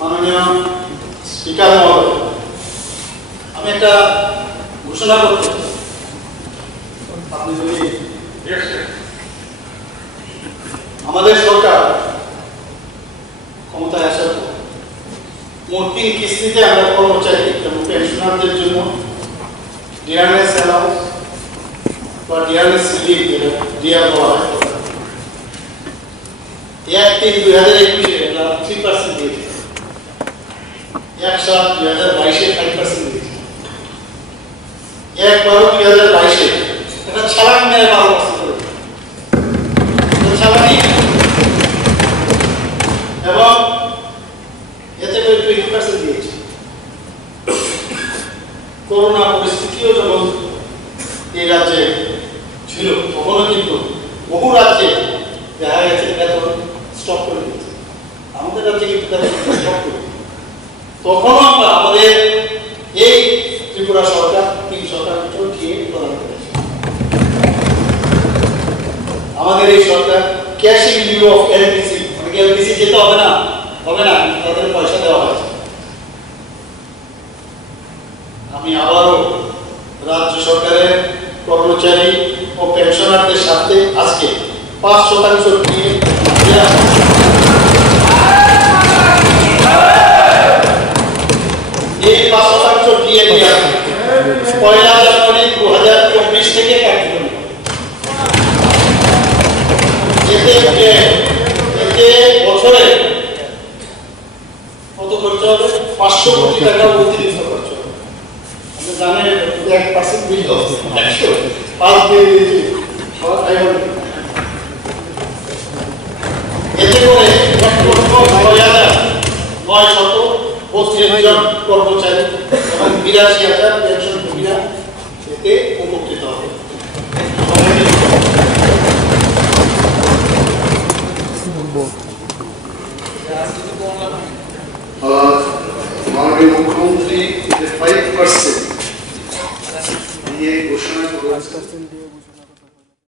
মাননীয় স্পিকার মহোদয়, আমি একটা ঘোষণা করতে চাই। আপনি যদি আমাদের সরকার ক্ষমতায় আসার পর মোট 3 কিস্তিতে আমরা কর্মচারী এবং পেনশনারদের জন্য ডিয়ারনেস অ্যালাউন্স বা ডিয়ারনেস লিভ যেটা ডিআর বলা হয় 1/3/2021 এটা 3% দিয়েছে, 1/7/2022 5% দিয়েছে, 1/12/2022 এটা ছাড়ান মেরে 12% করে ছাড়ানি এবং এতে করে 20% দিয়েছে। করোনা পরিস্থিতিও যখন এই রাজ্যে ছিল তখনও কিন্তু বহু রাজ্যে দেখা গেছে বেতন স্টপ করে দিয়েছে, আমাদের রাজ্যে কিন্তু বেতন স্টপ করে তখনও আমরা আমাদের এই ত্রিপুরা সরকার 3 শতাংশ দিয়ে প্রদান করেছে। আমাদের এই সরকার cash in lieu of LPC, অনেকে এলপিসি যেতে হবে না তাদের পয়সা দেওয়া হয়েছে। আমি আবারও রাজ্য সরকারের কর্মচারী ও পেনশনারদের সাথে আজকে 5% দিয়ে এই 5% দিয়ে দিয়ে 1 জানুয়ারি 2024 থেকে কার্যকর এতে বছরে কত খরচ হবে? 500 কোটি টাকা অতিরিক্ত খরচ হবে। আপনি জানেন 1% বিল হবে 105 দিয়ে দিয়েছি। এতে করে 1,932 জন কর্মচারী এবং 82,000 পেনশনভোগীরা এতে উপকৃত হবে। মাননীয় মুখ্যমন্ত্রী 5% দিয়ে ঘোষণা করেছেন।